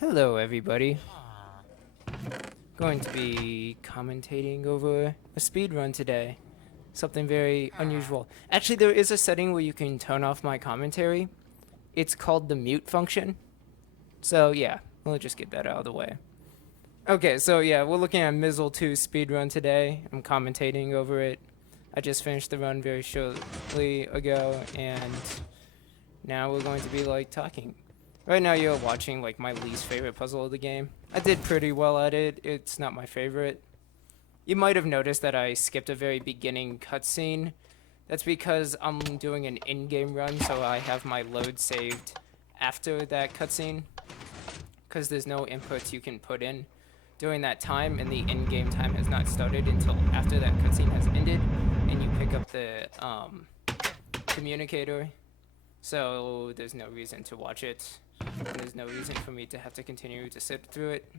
Hello, everybody. Going to be commentating over a speed run today. Something very unusual. Actually, there is a setting where you can turn off my commentary. It's called the mute function. So, yeah, we'll just get that out of the way. Okay, so yeah, we're looking at Mizzle II speed run today. I'm commentating over it. I just finished the run very shortly ago, and now we're going to be like talking. Right now you're watching like my least favorite puzzle of the game. I did pretty well at it. It's not my favorite. You might have noticed that I skipped a very beginning cutscene. That's because I'm doing an in-game run, so I have my load saved after that cutscene. Because there's no inputs you can put in during that time, and the in-game time has not started until after that cutscene has ended, and you pick up the communicator. So there's no reason to watch it. And there's no reason for me to have to continue to sit through it.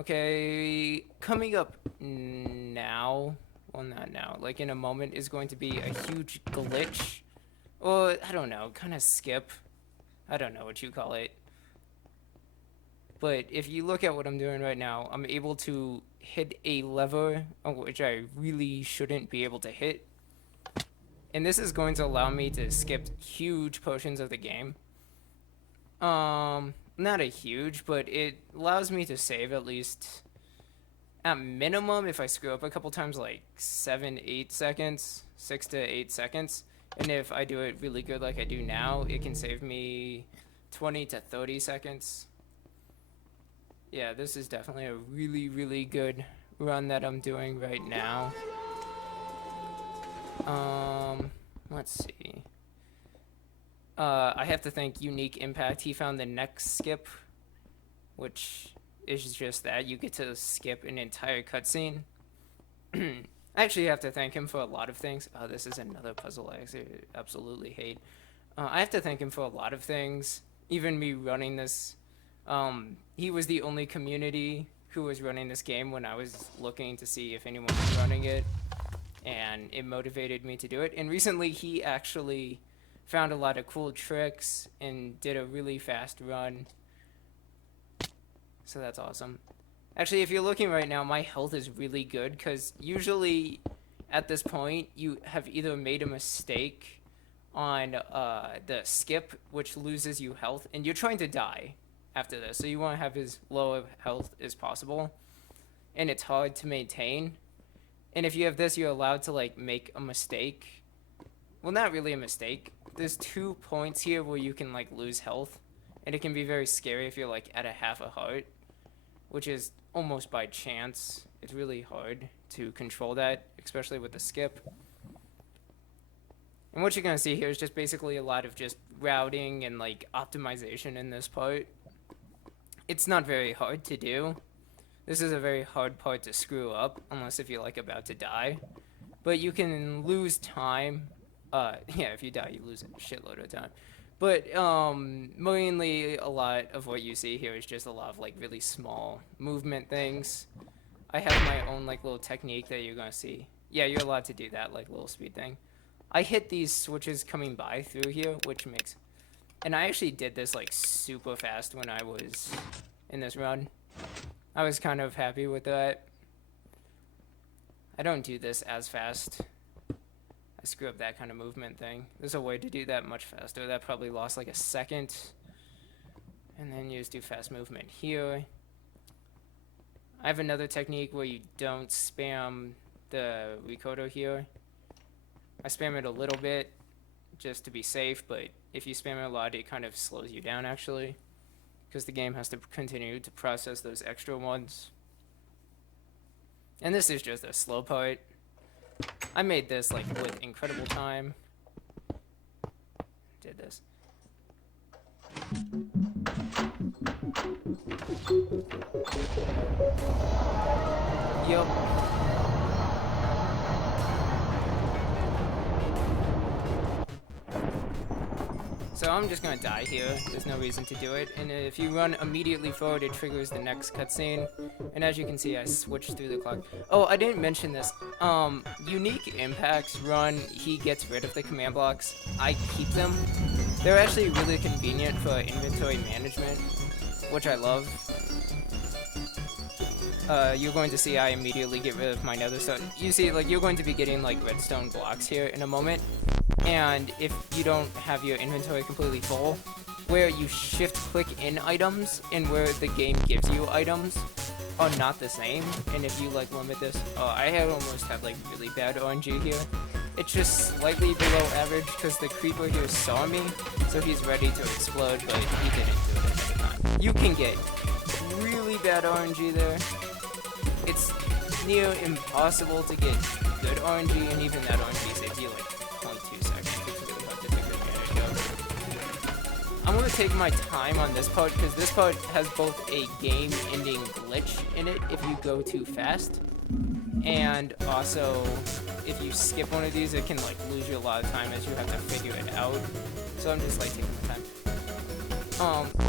Okay, coming up now, well, not now, like in a moment, is going to be a huge glitch. Or, I don't know, kind of skip. I don't know what you call it. But if you look at what I'm doing right now, I'm able to hit a lever, which I really shouldn't be able to hit. And this is going to allow me to skip huge portions of the game. Not a huge, but it allows me to save at least, at minimum, if I screw up a couple times, like 7, 8 seconds, 6 to 8 seconds. And if I do it really good like I do now, it can save me 20 to 30 seconds. Yeah, this is definitely a really, really good run that I'm doing right now. Let's see. I have to thank Unique Impact. He found the next skip, which is just that you get to skip an entire cutscene. I actually have to thank him for a lot of things. Oh, this is another puzzle I absolutely hate. I have to thank him for a lot of things. Even me running this. He was the only community who was running this game when I was looking to see if anyone was running it. And it motivated me to do it. And recently he actually found a lot of cool tricks and did a really fast run. So that's awesome. Actually, if you're looking right now, my health is really good because usually at this point you have either made a mistake on the skip, which loses you health, and you're trying to die after this. So you want to have as low of health as possible. And it's hard to maintain. And if you have this, you're allowed to like make a mistake. Well, not really a mistake. There's 2 points here where you can like lose health, and it can be very scary if you're like at a half a heart, which is almost by chance. It's really hard to control that, especially with the skip. And what you're gonna see here is just basically a lot of just routing and like optimization in this part. It's not very hard to do. This is a very hard part to screw up, unless if you're like about to die. But you can lose time. Yeah, if you die, you lose a shitload of time. But mainly a lot of what you see here is just a lot of like really small movement things. I have my own like little technique that you're gonna see. Yeah, you're allowed to do that like little speed thing. I hit these switches coming by through here, which makes... And I actually did this like super fast when I was in this run. I was kind of happy with that. I don't do this as fast. I screw up that kind of movement thing. There's a way to do that much faster. That probably lost like a second. And then you just do fast movement here. I have another technique where you don't spam the recorder here. I spam it a little bit just to be safe, but if you spam it a lot, it kind of slows you down actually, because the game has to continue to process those extra ones. And this is just a slow part. I made this like with incredible time. Did this. Yup. So I'm just gonna die here. There's no reason to do it. And if you run immediately forward, it triggers the next cutscene. And as you can see, I switched through the clock. Oh, I didn't mention this. Unique Impacts run, he gets rid of the command blocks. I keep them. They're actually really convenient for inventory management, which I love. You're going to see I immediately get rid of my nether stone. You see, like, you're going to be getting, like, redstone blocks here in a moment. And if you don't have your inventory completely full, where you shift-click in items and where the game gives you items are not the same. And if you, like, limit this... Oh, I almost have, like, really bad RNG here. It's just slightly below average because the creeper here saw me, so he's ready to explode, but he didn't do it at the time. You can get really bad RNG there. It's near impossible to get good RNG, and even that RNG saves you like 0.2 seconds. It's really hard to take advantage of. I'm going to take my time on this part, because this part has both a game-ending glitch in it if you go too fast, and also if you skip one of these, it can like lose you a lot of time as you have to figure it out. So I'm just like taking my time.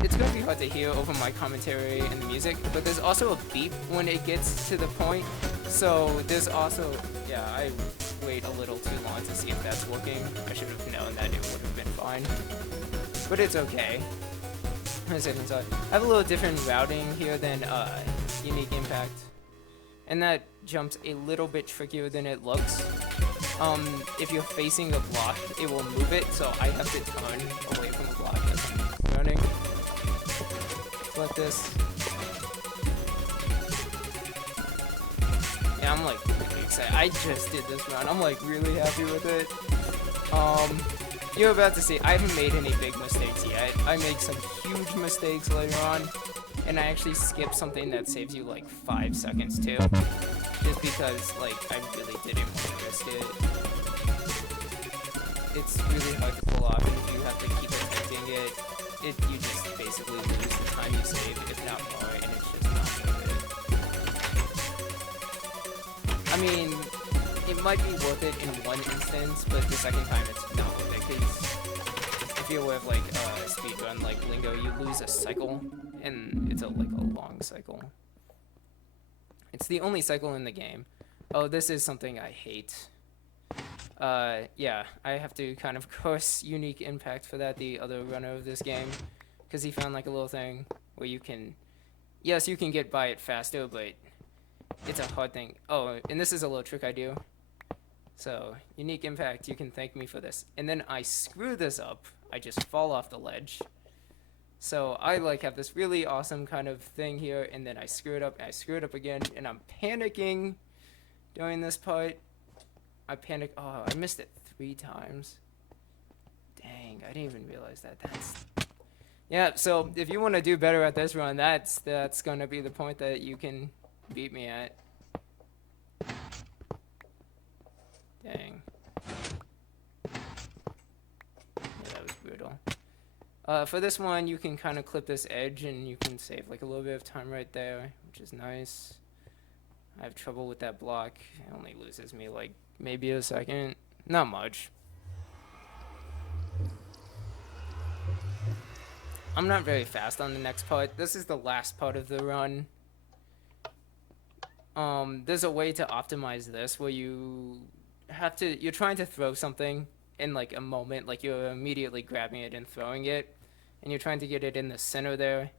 It's going to be hard to hear over my commentary and the music, but there's also a beep when it gets to the point. So there's also, yeah, I wait a little too long to see if that's working. I should have known that it would have been fine, but it's okay. I have a little different routing here than Unique Impact, and that jumps a little bit trickier than it looks. If you're facing a block, it will move it, so I have to turn away from the block as I'm running. Like this. Yeah, I'm like really excited. I just did this run. I'm like really happy with it. You're about to see, I haven't made any big mistakes yet. I make some huge mistakes later on, and I actually skip something that saves you like 5 seconds too. Just because, like, I really didn't want to risk it. It's really hard to pull off, and if you have to keep attempting it, you just basically lose the time you save, if not more, and it's just not worth it. I mean, it might be worth it in one instance, but the second time it's not worth it, because if you're aware of, like, speedrun, like, lingo, you lose a cycle, and it's like a long cycle. It's the only cycle in the game. Oh, this is something I hate. Yeah, I have to kind of curse Unique Impact for that, the other runner of this game, because he found like a little thing where you can, yes, you can get by it faster, but it's a hard thing. Oh, and this is a little trick I do. So, Unique Impact, you can thank me for this. And then I screw this up. I just fall off the ledge. So I like have this really awesome kind of thing here, and then I screw it up, and I screw it up again, and I'm panicking during this part. I panic. Oh, I missed it 3 times. Dang, I didn't even realize that. Yeah. So if you want to do better at this run, that's gonna be the point that you can beat me at. Dang. Yeah, that was brutal. For this one, you can kind of clip this edge, and you can save like a little bit of time right there, which is nice. I have trouble with that block. It only loses me like maybe a second. Not much. I'm not very fast on the next part. This is the last part of the run. There's a way to optimize this where you're trying to throw something in like a moment, like you're immediately grabbing it and throwing it, and you're trying to get it in the center there,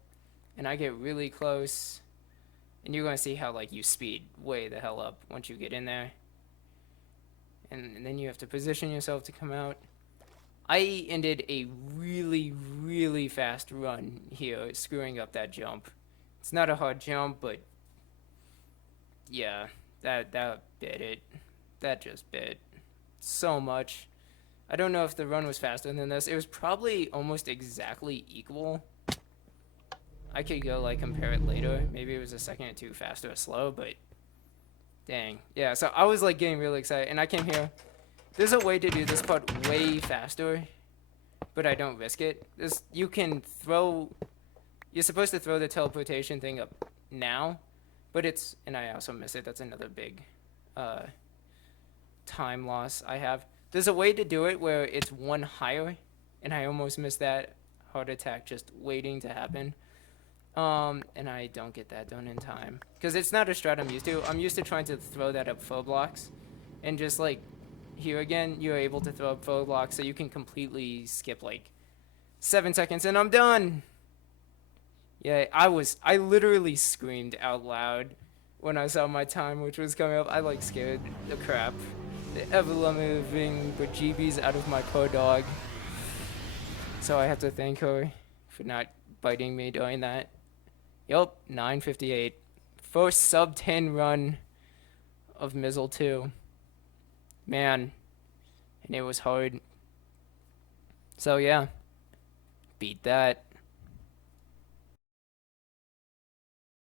and I get really close, and you're going to see how like you speed way the hell up once you get in there, and then you have to position yourself to come out. I ended a really, really fast run here, screwing up that jump. It's not a hard jump, but yeah, that bit it. That just bit so much. I don't know if the run was faster than this. It was probably almost exactly equal. I could go like compare it later. Maybe it was a second or two faster or slow, but dang. Yeah, so I was like getting really excited, and I came here. There's a way to do this part way faster, but I don't risk it. You can throw... You're supposed to throw the teleportation thing up now, but it's... And I also miss it. That's another big time loss I have. There's a way to do it where it's one higher, and I almost missed that heart attack just waiting to happen. And I don't get that done in time. Because it's not a strat I'm used to. I'm used to trying to throw that up foe blocks, and just like... Here again, you're able to throw up foe blocks, so you can completely skip like 7 seconds and I'm done. Yeah, I literally screamed out loud when I saw my time, which was coming up. I like scared the crap, the ever-loving bejeebies out of my poor dog. So I have to thank her for not biting me during that. Yup, 9:58. First sub 10 run of Mizzle II. Man, and it was hard. So yeah, beat that.